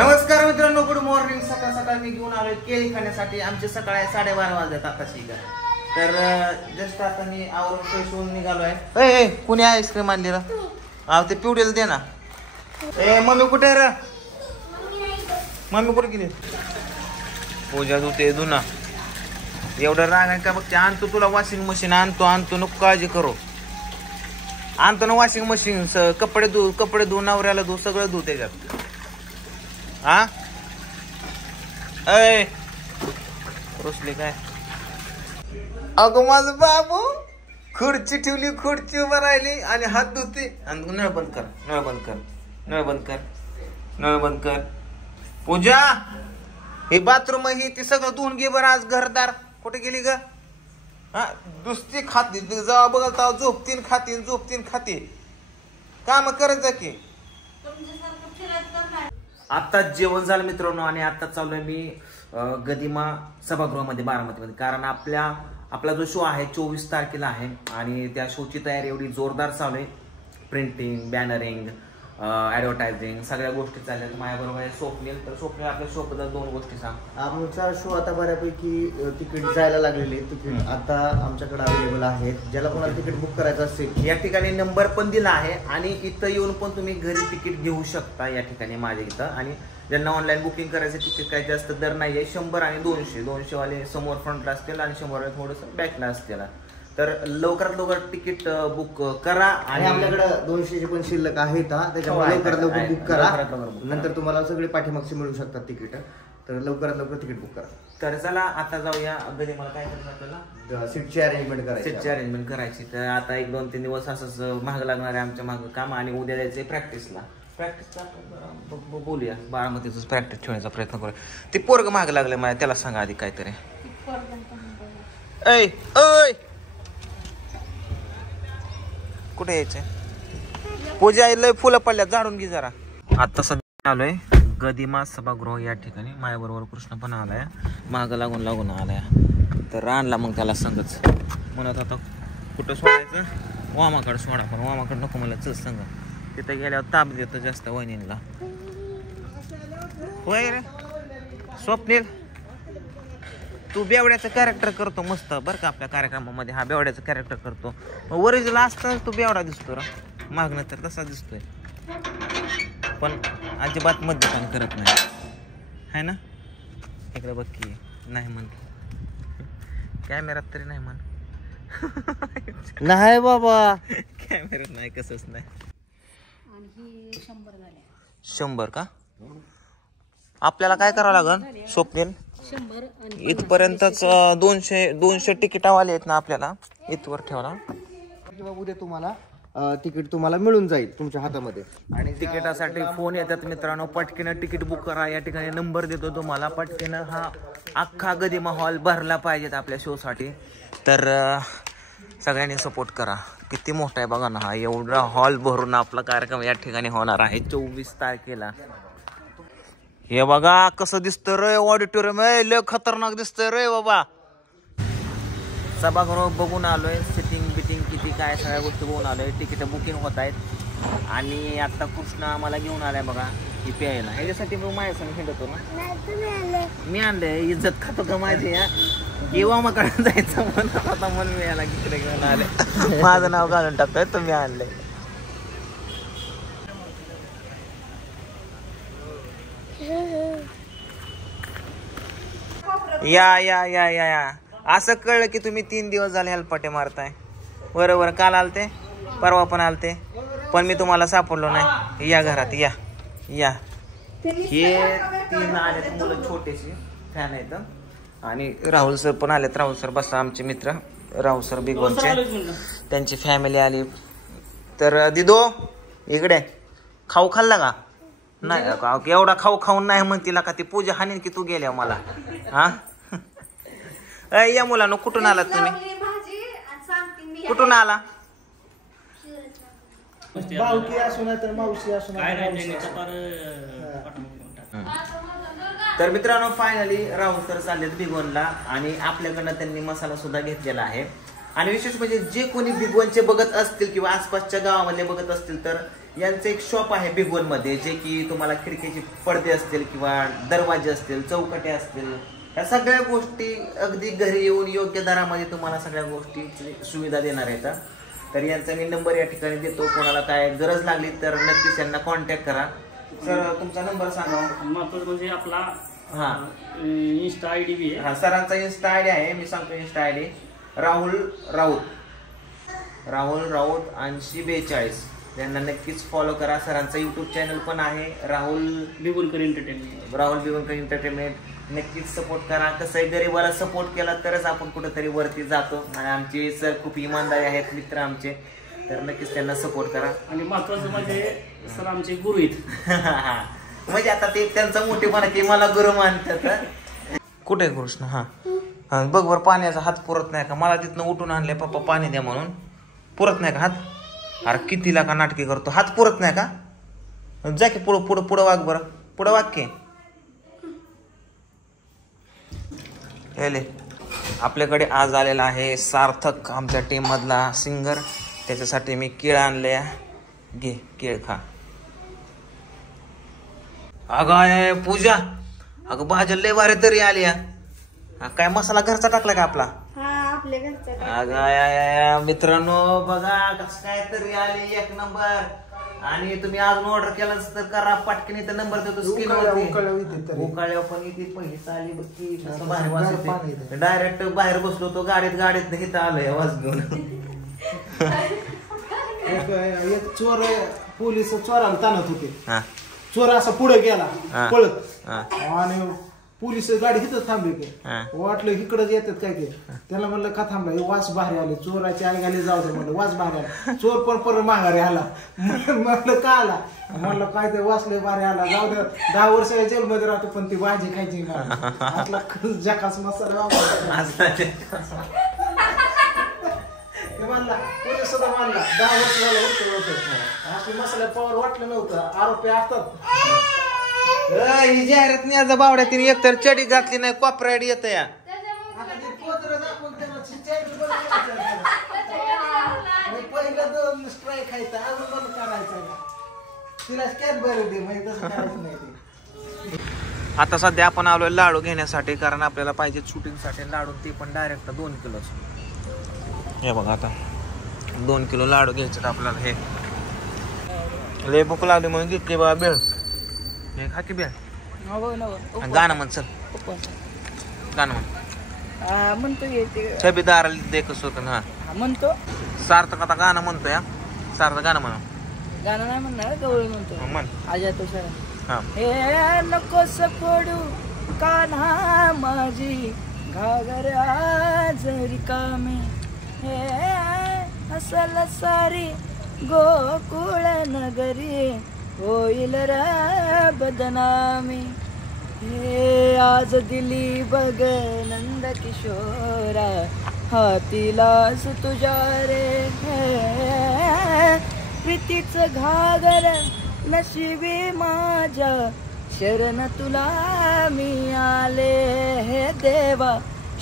नमस्कार मित्रांनो, good morning. सकाळ सकाळ मी घेऊन आलोय केळी खाण्यासाठी. आमचे सकाळी 12:30 वाजलेत आताशी. तर जस्ट आता मी आवरून फ्रेश होऊन निघालो आहे. कुणी आईस्क्रीम आणली रा? ते पिवडेल दे ना. मम्मी कुठे आहे रा? मम्मी कुठे गेली? पूजा धुते धुना. एवढं राग आहे का? बघते आणतो तुला वॉशिंग मशीन. आणतो नको काळजी करू. आणतो ना वॉशिंग मशीन. कपडे धु नवऱ्याला धु सगळं धु त्याच्यात. हा रुसली काय? अगं माझं बाबू खुर्ची ठेवली, खुर्ची उभं राहिली आणि हात धुते. आणि नळ बंद कर, नळ बंद कर, नळ बंद कर, नळ बंद कर. पूजा हे बाथरूम ही ती सगळं धुवून घे बरं. आज घरदार कुठे गेली ग? हा दुसरी खाती जेव्हा बघल तेव्हा झोपतीन खाती काम करत जा की. आत्ताच जेवण झालं मित्रांनो आणि आत्ताच चाललोय मी गदिमा सभागृहामध्ये बारामतीमध्ये. कारण आपला जो शो आहे 24 तारखेला आहे आणि त्या शोची तयारी एवढी जोरदार चालू आहे. प्रिंटिंग, बॅनरिंग, ऍडव्हर्टायझिंग सगळ्या गोष्टी चालल्या. माझ्याबरोबर आहे स्वप्नील. तर स्वप्नील आपल्या शो बद्दल 2 गोष्टी सांग. आमचा शो आता बऱ्यापैकी तिकीट जायला लागलेले. तिकीट आता आमच्याकडे अवेलेबल आहेत. ज्याला कोणाला तिकीट बुक करायचं असेल या ठिकाणी नंबर पण दिला आहे आणि इथं येऊन पण तुम्ही घरी तिकीट घेऊ शकता या ठिकाणी माझ्या इथं. आणि ज्यांना ऑनलाईन बुकिंग करायचं तिकीट काही जास्त दर नाही आहे. 100 आणि 200 वाले समोर फ्रंटला असतील आणि 100 वाले थोडंसं बॅकला असतील. तर लवकरात लवकर तिकीट बुक करा. आणि आपल्याकडे 200 पण शिल्लक आहेत. त्याच्यामुळे लवकरात लवकर बुक करा. नंतर तुम्हाला सगळे पाठीमागचे मिळू शकतात तिकीट. तर लवकरात लवकर तिकीट बुक करा. तर चला आता जाऊया. अगदी मला काय करायचं, आपल्याला सीटची अरेंजमेंट करायची. सीटची अरेंजमेंट करायची. तर आता 1-2-3 दिवस असंच महाग लागणार आहे आमच्या मागं काम. आणि उद्या जायचंय प्रॅक्टिसला. बोलूया बारामतीच प्रॅक्टिस ठेवण्याचा प्रयत्न करूया. ते पोरग महाग लागले मला. त्याला सांगा आधी काहीतरी. ऐ कुठे यायचंय? पूजा लय फुलं पडल्यात, झाडून घे जरा. आता सध्या आलोय गदिमा सभागृह या ठिकाणी. माझ्याबरोबर कृष्ण पण आलाय. मागं लागून आलाय. तर आणला मग त्याला संगच. म्हणत आता कुठं सोडायचं? वामाकडे सोडा. पण वामाकडे नको मला. चल संग. तिथं गेल्यावर ताप देतो जास्त वहिनीला. होय रे स्वप्नील, तू बेवड्याचं कॅरेक्टर करतो मस्त बरं का आपल्या कार्यक्रमामध्ये. हा बेवड्याचं कॅरेक्टर करतो. ओरिजिनल असतं तू बेवडा दिसतो रा. मागणं तर तसा दिसतोय पण अजिबात मद्यपान करत नाही है ना. इकडे बघ की. नाही म्हण कॅमेरात तरी नाही म्हण. नाही बाबा कॅमेरात नाही कसंच नाही. 100 का? आपल्याला काय करावं लागल स्वप्नील? इथपर्यंतच 200 तिकिटावाले आहेत ना आपल्याला. इथवर ठेवला. उद्या तुम्हाला तिकीट तुम्हाला मिळून जाईल तुमच्या हातामध्ये. आणि तिकिटासाठी फोन येतात मित्रांनो. पटकीनं तिकीट बुक करा. या ठिकाणी नंबर देतो तुम्हाला. पटकीनं हा अख्खा गदिमा हॉल भरला पाहिजेत आपल्या शोसाठी. तर सगळ्यांनी सपोर्ट करा. किती मोठा आहे बघा ना हा. एवढा हॉल भरून आपला कार्यक्रम या ठिकाणी होणार आहे 24 तारखेला. हे बघा कसं दिसतं रे ऑडिटोरियम. लय खतरनाक दिसतंय रे बाबा. सभागृह बघून आलोय. सिटिंग बिटिंग किती काय सगळ्या गोष्टी बघून आलोय. तिकीट बुकिंग होत आहेत. आणि आता कृष्ण आम्हाला घेऊन आलाय बघा ही प्यायला. ह्याच्यासाठी मग माझ्या संग हिंडतो ना. मी आणलंय. इज्जत खातो का माझी? किंवा मग कडे जायचं म्हणून आता म्हणून मी याला तिकडे घेऊन आले. माझं नाव घालून टाकतोय. तुम्ही आणलंय. या असं कळलं की तुम्ही 3 दिवस झाले हेलपाटे मारताय. बरोबर. काल आलते, परवा पण आलते, पण मी तुम्हाला सापडलो नाही. या घरात या. हे 3 आले मुलं छोटेसे फॅन आहेत. आणि राहुल सर पण आलेत. राहुल सर बसा आमचे मित्र. राहुल सर बिग वनचे. त्यांची फॅमिली आली. तर दिदो इकडे खाऊ खाल्ला का? नाही. एवढा खाऊन नाही म्हणतीला का ती पूजा हानीन की तू गेल्या मला. हा या मुलांनो कुठून आलात तुम्ही? कुठून आला? तर मित्रांनो फायनली राहुल सर चाललेत बिगवनला. आणि आपल्याकडनं त्यांनी मसाला सुद्धा घेतलेला आहे. आणि विशेष म्हणजे जे कोणी बिग वनचे बघत असतील किंवा आसपासच्या गावामधले बघत असतील तर यांचं एक शॉप आहे बिग वन मध्ये, जे की तुम्हाला खिडकीचे पडदे असतील किंवा दरवाजे असतील, चौकटे असतील, या सगळ्या गोष्टी अगदी घरी येऊन योग्य दरामध्ये तुम्हाला सगळ्या गोष्टीची सुविधा देणार आहेत. तर यांचा मी नंबर या ठिकाणी देतो, कोणाला काय गरज लागली तर नक्कीच यांना कॉन्टॅक्ट करा. सर तुमचा नंबर सांगा. म्हणजे आपला हा इन्स्टा आयडी बी आहे. हा सरांचा इन्स्टा आयडी आहे, मी सांगतो इन्स्टा आयडी राहुल राऊत 8042. त्यांना नक्कीच फॉलो करा. सरांचा युट्यूब चॅनल पण आहे राहुल बिगुलकर एंटरटेनमेंट. नक्कीच सपोर्ट करा. कसंही गरीबाला सपोर्ट केला तरच आपण कुठेतरी वरती जातो. आणि आमचे सर खूप इमानदारी आहेत मित्र आमचे, तर नक्कीच त्यांना सपोर्ट करा. आणि महत्वाचं म्हणजे सर आमचे गुरु आहेत. म्हणजे आता ते त्यांचा मोठेपणा की मला गुरु मानतात. कुठे कृष्ण? हा बघ वर पाण्याचा हात पुरत नाही का? मला तिथनं उठून आणले पप्पा पाणी द्या म्हणून, पुरत नाही का हात? अरे कितीला का नाटकी करतो, हात पुरत नाही का? जा की पुढं वाग बरं, पुढं वाग की. हेले आपल्याकडे आज आलेला आहे सार्थक, आमच्या टीम मधला सिंगर. त्याच्यासाठी मी केळ आणले, घे केळ खा. अगं पूजा, अगं भाज्या लय भारी तरी आली. काय मसाला घरचा टाकला का आपला? अगं मित्रांनो बघा कसं काय तरी आली, एक नंबर. आणि तुम्ही अजून ऑर्डर केलं तर करा पटकन, इथं नंबर देतो स्क्रीनवरती. उकाळ्या पण इथे पहिलीच आली बघ की, कसं भारी वास येते. डायरेक्ट बाहेर बसलो तो गाडीत इथं आलोय आवाज घेऊन. एक चोर, पोलीस चोराला ताणत होते. चोर असा पुढे गेला पळत, आणि पोलीस गाडी इथंच थांबली की, वाटलं इकडंच येतात काय ते. त्याला म्हणलं का थांबला? वास बाहेर आले, चोराची आई घाली जाऊ दे म्हणलं, वास बाहेर आला. चोर पण परत माघारी आला. म्हणलं का आला? म्हणलं काय ते वासले बाहेर आला, जाऊ दे 10 वर्ष जेलमध्ये राहतो पण ती भाजी खायची. जकास मसाला म्हणला, पोलीस सुद्धा मानला 10 वर्ष झालं होतं. असले मसाला पावर वाटलं नव्हतं, आरोपी असतात. ही जाहिरात न्याचा बावड्या तिने एकतर चडी घातली नाही, कॉपराईट येत या. आता सध्या आपण आलोय लाडू घेण्यासाठी, कारण आपल्याला पाहिजे शूटिंग साठी लाडू, ते पण डायरेक्ट 2 किलोच. हे बघा आता 2 किलो लाडू घ्यायचे आपल्याला. हे लय भूक लागली म्हणून घेतली बा बेळ. हा की बेळ. गाणं म्हण चल, गाणं म्हण. म्हणतो छबीदार देख सुकन. हा म्हणतो सार्थक आता गाणं म्हणतोय. सार्थक गाणं म्हणा. गाणं नाही म्हणणार, गवळी म्हणतो. म्हण आजा तो सर. हा हे नको सपोडू कान्हा माझी घागरा जरी कामे, हे असल सारी गोकुळ नगरी होईल रे बदनामी. हे आज दिली बघ नंद किशोरा हातीलाच तुझ्या रे. प्रीतीच घागर नशिबी माझ्या, शरण तुला मी आले. हे देवा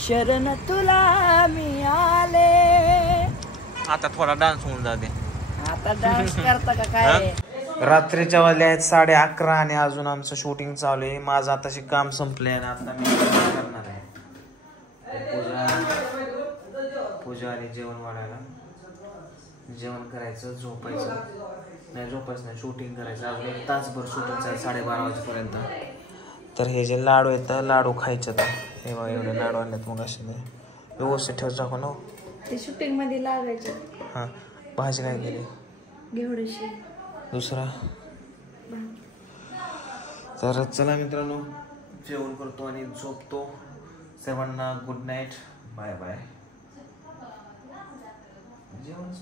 शरण तुला मी आले. आता थोडा डान्स होऊन जाते. आता डान्स करता का काय? रात्रीच्या वाजले आहेत 11:30 आणि अजून आमचं शूटिंग चालू आहे. माझं आताशी काम संपले आणि आता मी करणार आहे. पूजा आणि जेवण वाढायला, जेवण करायचं, झोपायचं नाही, शूटिंग करायचं. अजून 1 तासभर शूटिंग चालेल 12:30 वाजेपर्यंत. तर हे जे लाडू आहेत लाडू खायचे. हे बघा एवढे लाडू आणलेत, मग असे व्यवस्थित ठेव टाकू ना. ते शूटिंग मध्ये लागायचे. हा भाजी काय केली? घेवडीशी. दुसरा. तर चला मित्रांनो, जेवण करतो आणि झोपतो. सर्वांना गुड नाईट, बाय बाय. जेवण